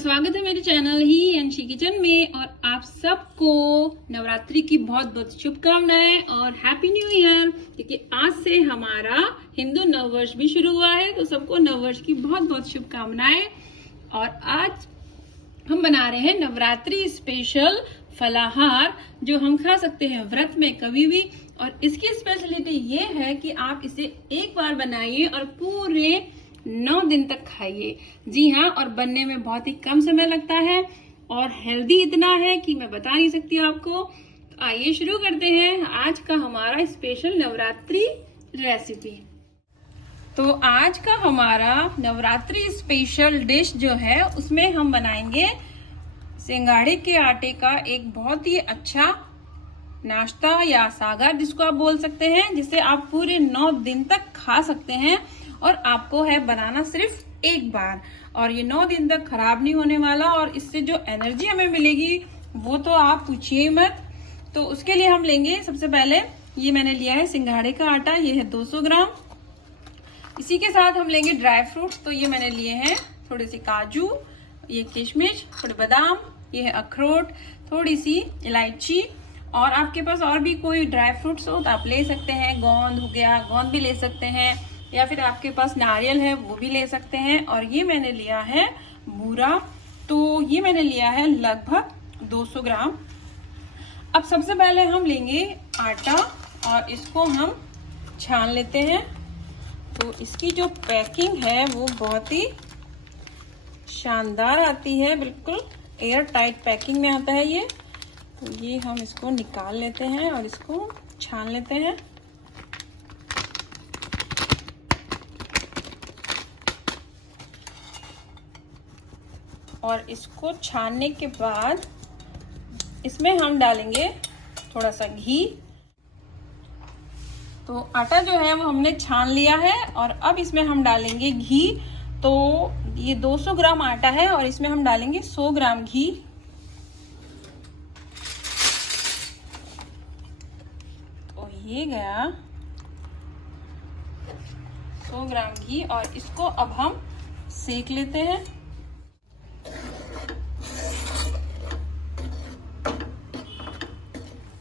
स्वागत है मेरे चैनल ही अंशी किचन में। और आप सबको नवरात्रि की बहुत बहुत शुभकामनाएं और हैप्पी न्यू ईयर, क्योंकि आज से हमारा हिंदू नववर्ष भी शुरू हुआ है। तो सबको नववर्ष की बहुत बहुत शुभकामनाएं। और आज हम बना रहे हैं नवरात्रि स्पेशल फलाहार, जो हम खा सकते हैं व्रत में कभी भी। और इसकी स्पेशलिटी ये है कि आप इसे एक बार बनाइए और पूरे 9 दिन तक खाइए। जी हाँ, और बनने में बहुत ही कम समय लगता है और हेल्दी इतना है कि मैं बता नहीं सकती आपको। तो आइए शुरू करते हैं आज का हमारा स्पेशल नवरात्रि रेसिपी। तो आज का हमारा नवरात्रि स्पेशल डिश जो है, उसमें हम बनाएंगे सिंघाड़े के आटे का एक बहुत ही अच्छा नाश्ता या सागर, जिसको आप बोल सकते हैं, जिसे आप पूरे 9 दिन तक खा सकते हैं। और आपको है बनाना सिर्फ एक बार, और ये 9 दिन तक खराब नहीं होने वाला। और इससे जो एनर्जी हमें मिलेगी वो तो आप पूछिए मत। तो उसके लिए हम लेंगे सबसे पहले, ये मैंने लिया है सिंघाड़े का आटा, ये है 200 ग्राम। इसी के साथ हम लेंगे ड्राई फ्रूट्स। तो ये मैंने लिए हैं थोड़े से काजू, ये किशमिश, थोड़े बादाम, ये है अखरोट, थोड़ी सी इलायची। और आपके पास और भी कोई ड्राई फ्रूट्स हो तो आप ले सकते हैं। गोंद हो गया, गोंद भी ले सकते हैं, या फिर आपके पास नारियल है वो भी ले सकते हैं। और ये मैंने लिया है बूरा, तो ये मैंने लिया है लगभग 200 ग्राम। अब सबसे पहले हम लेंगे आटा और इसको हम छान लेते हैं। तो इसकी जो पैकिंग है वो बहुत ही शानदार आती है, बिल्कुल एयर टाइट पैकिंग में आता है ये। तो ये हम इसको निकाल लेते हैं और इसको छान लेते हैं। और इसको छानने के बाद इसमें हम डालेंगे थोड़ा सा घी। तो आटा जो है वो हमने छान लिया है और अब इसमें हम डालेंगे घी। तो ये 200 ग्राम आटा है और इसमें हम डालेंगे 100 ग्राम घी। तो ये गया 100 ग्राम घी और इसको अब हम सेक लेते हैं।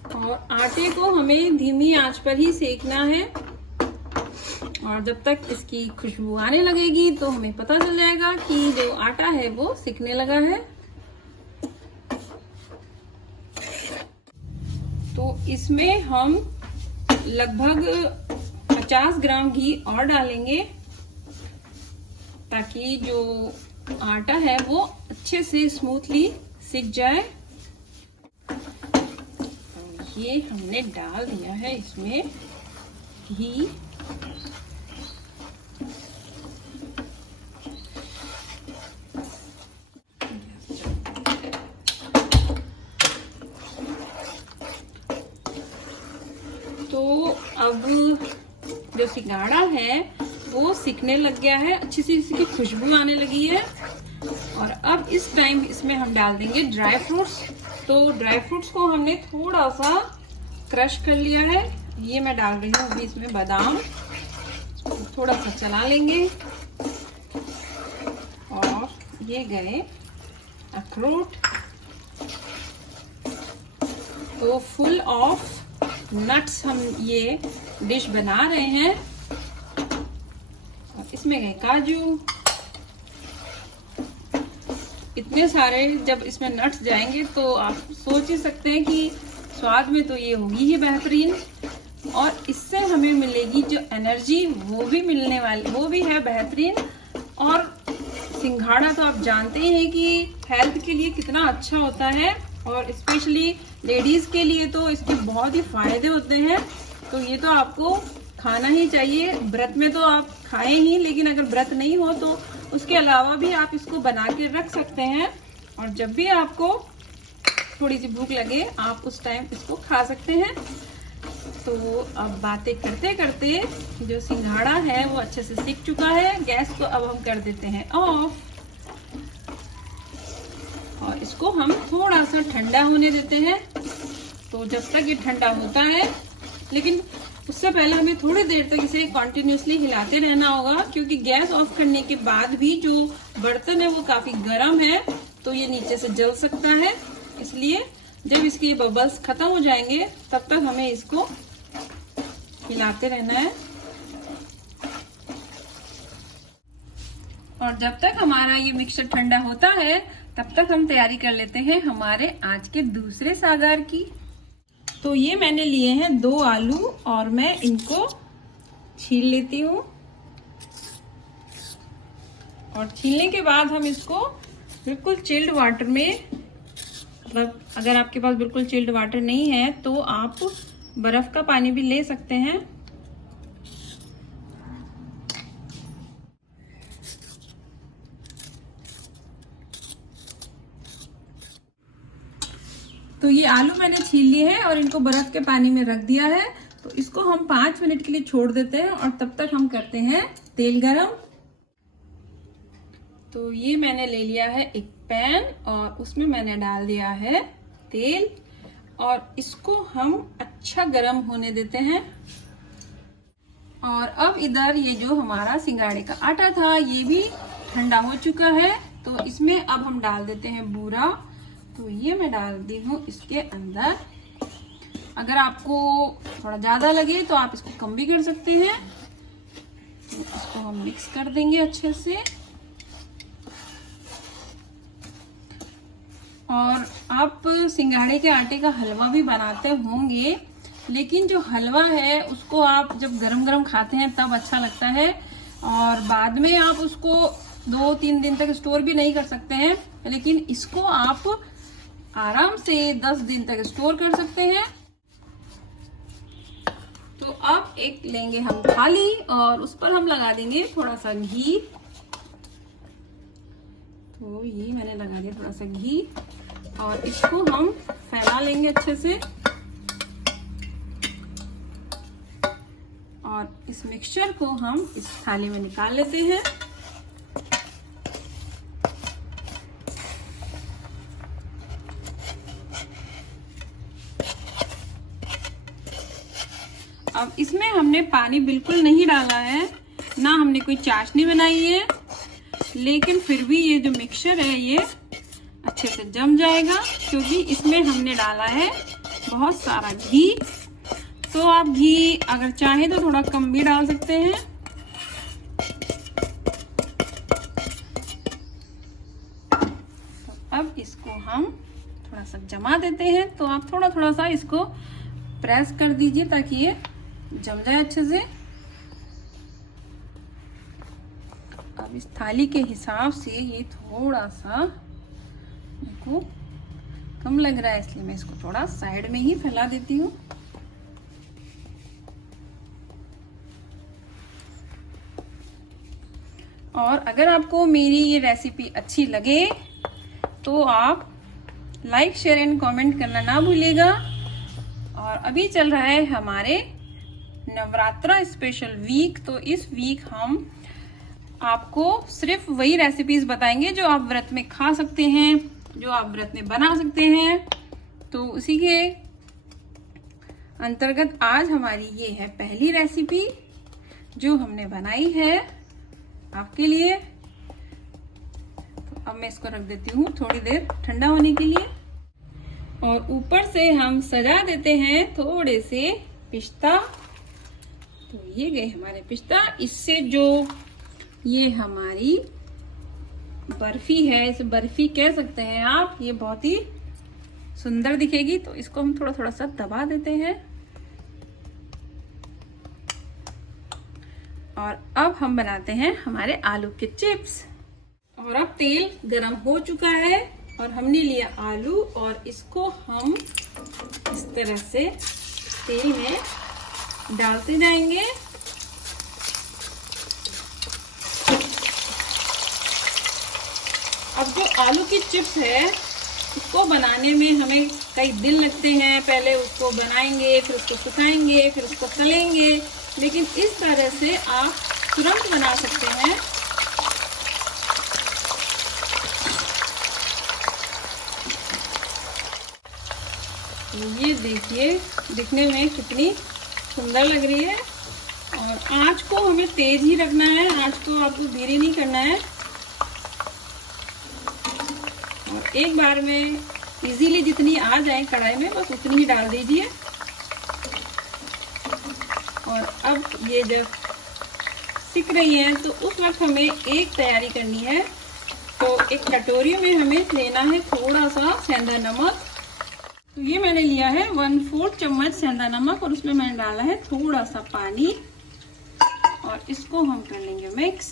और आटे को हमें धीमी आंच पर ही सेकना है, और जब तक इसकी खुशबू आने लगेगी तो हमें पता चल जाएगा कि जो आटा है वो सिकने लगा है। तो इसमें हम लगभग 50 ग्राम घी और डालेंगे, ताकि जो आटा है वो अच्छे से स्मूथली सिक जाए। ये हमने डाल दिया है इसमें घी। तो अब जो सिंघाड़ा है वो सिकने लग गया है, अच्छी सी इसकी खुशबू आने लगी है। और अब इस टाइम इसमें हम डाल देंगे ड्राई फ्रूट्स। तो ड्राई फ्रूट्स को हमने थोड़ा सा क्रश कर लिया है। ये मैं डाल रही हूँ अभी इसमें बादाम, थोड़ा सा चला लेंगे। और ये गए अखरोट। तो फुल ऑफ नट्स हम ये डिश बना रहे हैं। और इसमें गए काजू। इतने सारे जब इसमें नट्स जाएंगे तो आप सोच ही सकते हैं कि स्वाद में तो ये होगी ही बेहतरीन। और इससे हमें मिलेगी जो एनर्जी, वो भी मिलने वाली, वो भी है बेहतरीन। और सिंघाड़ा तो आप जानते ही हैं कि हेल्थ के लिए कितना अच्छा होता है, और स्पेशली लेडीज के लिए तो इसके बहुत ही फायदे होते हैं। तो ये तो आपको खाना ही चाहिए। व्रत में तो आप खाएं ही, लेकिन अगर व्रत नहीं हो तो उसके अलावा भी आप इसको बना के रख सकते हैं। और जब भी आपको थोड़ी सी भूख लगे आप उस टाइम इसको खा सकते हैं। तो अब बातें करते करते जो सिंघाड़ा है वो अच्छे से सिक चुका है। गैस को अब हम कर देते हैं ऑफ, और इसको हम थोड़ा सा ठंडा होने देते हैं। तो जब तक ये ठंडा होता है, लेकिन उससे पहले हमें थोड़ी देर तक इसे कंटिन्यूसली हिलाते रहना होगा, क्योंकि गैस ऑफ करने के बाद भी जो बर्तन है वो काफी गर्म है। तो ये नीचे से जल सकता है। इसलिए जब इसके बबल्स खत्म हो जाएंगे तब तक हमें इसको हिलाते रहना है। और जब तक हमारा ये मिक्सचर ठंडा होता है तब तक हम तैयारी कर लेते हैं हमारे आज के दूसरे सागर की। तो ये मैंने लिए हैं 2 आलू और मैं इनको छील लेती हूँ। और छीलने के बाद हम इसको बिल्कुल चिल्ड वाटर में, मतलब अगर आपके पास बिल्कुल चिल्ड वाटर नहीं है तो आप बर्फ का पानी भी ले सकते हैं। तो ये आलू मैंने छील लिए हैं और इनको बर्फ के पानी में रख दिया है। तो इसको हम 5 मिनट के लिए छोड़ देते हैं और तब तक हम करते हैं तेल गरम। तो ये मैंने ले लिया है एक पैन और उसमें मैंने डाल दिया है तेल और इसको हम अच्छा गरम होने देते हैं। और अब इधर ये जो हमारा सिंगाड़े का आटा था ये भी ठंडा हो चुका है। तो इसमें अब हम डाल देते हैं बूरा। तो ये मैं डाल दी हूँ इसके अंदर। अगर आपको थोड़ा ज्यादा लगे तो आप इसको कम भी कर सकते हैं। तो इसको हम मिक्स कर देंगे अच्छे से। और आप सिंगाड़े के आटे का हलवा भी बनाते होंगे, लेकिन जो हलवा है उसको आप जब गरम गरम खाते हैं तब अच्छा लगता है और बाद में आप उसको 2-3 दिन तक स्टोर भी नहीं कर सकते हैं। लेकिन इसको आप आराम से 10 दिन तक स्टोर कर सकते हैं। तो अब एक लेंगे हम थाली और उस पर हम लगा देंगे थोड़ा सा घी। तो ये मैंने लगा दिया थोड़ा सा घी और इसको हम फैला लेंगे अच्छे से। और इस मिक्सचर को हम इस थाली में निकाल लेते हैं। अब इसमें हमने पानी बिल्कुल नहीं डाला है, ना हमने कोई चाशनी बनाई है, लेकिन फिर भी ये जो मिक्सचर है ये अच्छे से जम जाएगा क्योंकि इसमें हमने डाला है बहुत सारा घी। तो आप घी अगर चाहें तो थोड़ा कम भी डाल सकते हैं। तो अब इसको हम थोड़ा सा जमा देते हैं। तो आप थोड़ा थोड़ा सा इसको प्रेस कर दीजिए ताकि ये जम जाए अच्छे से। अब इस थाली के हिसाब से ये थोड़ा सा देखो कम लग रहा है, इसलिए मैं इसको थोड़ा साइड में ही फैला देती हूँ। और अगर आपको मेरी ये रेसिपी अच्छी लगे तो आप लाइक शेयर एंड कमेंट करना ना भूलिएगा। और अभी चल रहा है हमारे नवरात्रा स्पेशल वीक। तो इस वीक हम आपको सिर्फ वही रेसिपीज बताएंगे जो आप व्रत में खा सकते हैं, जो आप व्रत में बना सकते हैं। तो उसी के अंतर्गत आज हमारी ये है पहली रेसिपी जो हमने बनाई है आपके लिए। तो अब मैं इसको रख देती हूँ थोड़ी देर ठंडा होने के लिए। और ऊपर से हम सजा देते हैं थोड़े से पिस्ता। तो ये गए हमारे पिस्ता। इससे जो ये हमारी बर्फी है, इसे बर्फी कह सकते हैं आप, ये बहुत ही सुंदर दिखेगी। तो इसको हम थोड़ा थोड़ा सा दबा देते हैं। और अब हम बनाते हैं हमारे आलू के चिप्स। और अब तेल गरम हो चुका है और हमने लिया आलू और इसको हम इस तरह से तेल में डालते जाएंगे। अब जो आलू की चिप्स है उसको बनाने में हमें कई दिन लगते हैं। पहले उसको बनाएंगे, फिर उसको सुखाएंगे, फिर उसको तलेंगे। लेकिन इस तरह से आप तुरंत बना सकते हैं। ये देखिए दिखने में कितनी सुंदर लग रही है। और आंच को हमें तेज ही रखना है, आंच को आपको धीरे नहीं करना है। और एक बार में इजीली जितनी आ जाए कढ़ाई में बस उतनी ही डाल दीजिए। और अब ये जब सिक रही है तो उस वक्त हमें एक तैयारी करनी है। तो एक कटोरी में हमें लेना है थोड़ा सा सेंधा नमक। तो ये मैंने लिया है 1/4 चम्मच सेंधा नमक और उसमें मैंने डाला है थोड़ा सा पानी और इसको हम कर लेंगे मिक्स।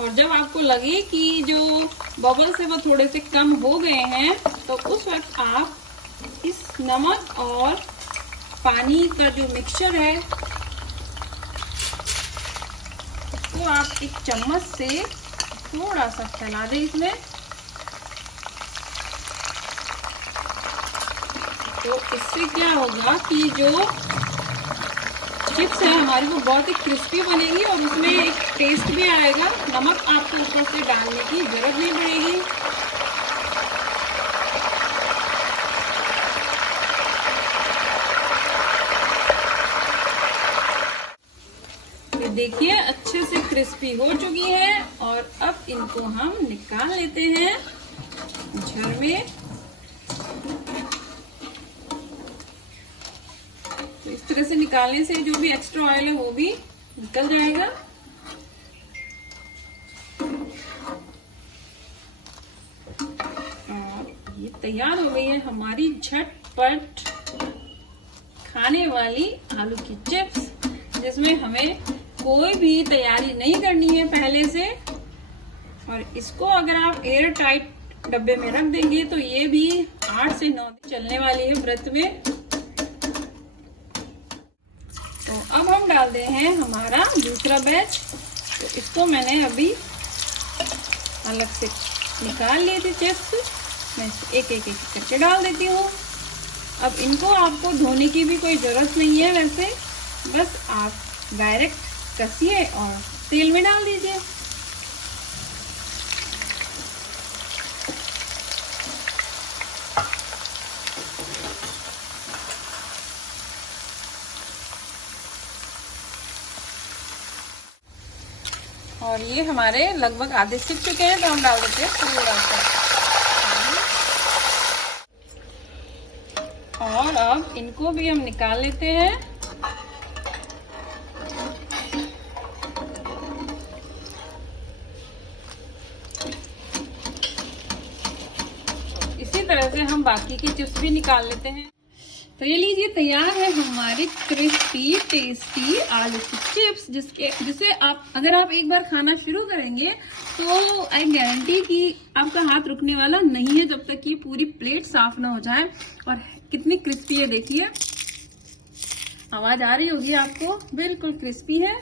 और जब आपको लगे कि जो बबल्स है वो थोड़े से कम हो गए हैं तो उस वक्त आप इस नमक और पानी का जो मिक्सचर है तो आप एक चम्मच से थोड़ा सा फैला दें इसमें। तो इससे क्या होगा कि जो चिप्स है हमारी वो बहुत ही क्रिस्पी बनेगी और उसमें एक टेस्ट भी आएगा। नमक आपको ऊपर से डालने की जरूरत नहीं पड़ेगी। तो देखिए अच्छे से क्रिस्पी हो चुकी है और अब इनको हम निकाल लेते हैं झर में। तो इस तरह से निकालने से जो भी एक्स्ट्रा ऑयल है वो भी निकल जाएगा। और ये तैयार हो गई है हमारी झटपट खाने वाली आलू की चिप्स, जिसमें हमें कोई भी तैयारी नहीं करनी है पहले से। और इसको अगर आप एयर टाइट डब्बे में रख देंगे तो ये भी 8 से 9 दिन चलने वाली है व्रत में। तो अब हम डाल दे हैं हमारा दूसरा बैच। तो इसको मैंने अभी अलग से निकाल लिए थे चिप्स, मैं एक एक करके डाल देती हूँ। अब इनको आपको धोने की भी कोई जरूरत नहीं है, वैसे बस आप डायरेक्ट कसिए और तेल में डाल दीजिए। और ये हमारे लगभग आधे सिक चुके हैं तो हम डाल देते हैं थोड़ा सा। और अब इनको भी हम निकाल लेते हैं। इसी तरह से हम बाकी की चिप्स भी निकाल लेते हैं। तो ये लीजिए तैयार है हमारी क्रिस्पी टेस्टी आलू की चिप्स, जिसे आप अगर आप एक बार खाना शुरू करेंगे तो आई गारंटी कि आपका हाथ रुकने वाला नहीं है जब तक कि पूरी प्लेट साफ ना हो जाए। और कितनी क्रिस्पी है देखिए, आवाज आ रही होगी आपको, बिल्कुल क्रिस्पी है,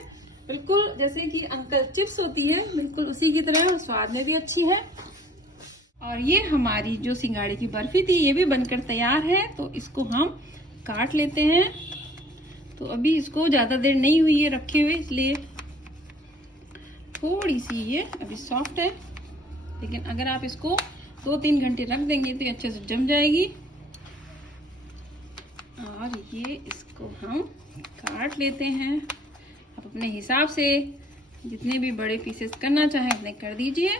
बिल्कुल जैसे कि अंकल चिप्स होती है बिल्कुल उसी की तरह, स्वाद में भी अच्छी है। और ये हमारी जो सिंघाड़े की बर्फी थी ये भी बनकर तैयार है। तो इसको हम काट लेते हैं। तो अभी इसको ज़्यादा देर नहीं हुई है रखे हुए, इसलिए थोड़ी सी ये अभी सॉफ्ट है, लेकिन अगर आप इसको 2-3 घंटे रख देंगे तो ये अच्छे से जम जाएगी। और ये इसको हम काट लेते हैं। आप अपने हिसाब से जितने भी बड़े पीसेस करना चाहें उतने कर दीजिए।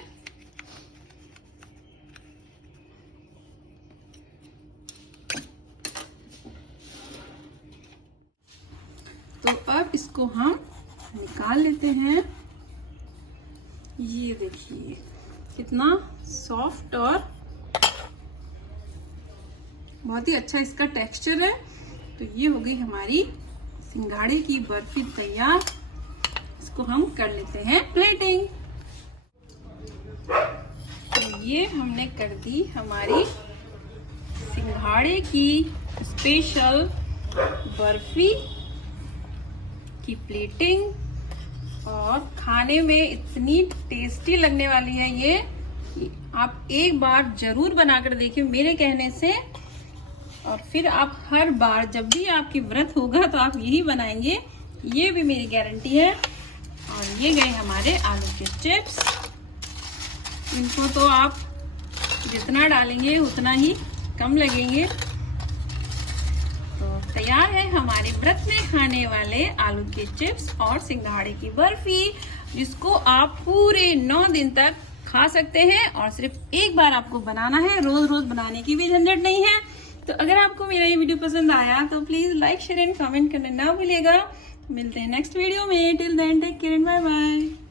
तो अब इसको हम निकाल लेते हैं। ये देखिए कितना सॉफ्ट और बहुत ही अच्छा इसका टेक्सचर है। तो ये हो गई हमारी सिंघाड़े की बर्फी तैयार। इसको हम कर लेते हैं प्लेटिंग। तो ये हमने कर दी हमारी सिंघाड़े की स्पेशल बर्फी की प्लेटिंग। और खाने में इतनी टेस्टी लगने वाली है ये, आप एक बार जरूर बनाकर देखिए मेरे कहने से। और फिर आप हर बार जब भी आपकी व्रत होगा तो आप यही बनाएंगे, ये भी मेरी गारंटी है। और ये गए हमारे आलू के चिप्स। इनको तो आप जितना डालेंगे उतना ही कम लगेंगे। तो तैयार है हमारी हमारे व्रत में खाने वाले आलू के चिप्स और सिंघाड़े की बर्फी, जिसको आप पूरे 9 दिन तक खा सकते हैं और सिर्फ एक बार आपको बनाना है, रोज रोज बनाने की भी झंझट नहीं है। तो अगर आपको मेरा ये वीडियो पसंद आया तो please like share and comment करना ना भूलिएगा। मिलते हैं नेक्स्ट वीडियो में। Till then take care and bye bye.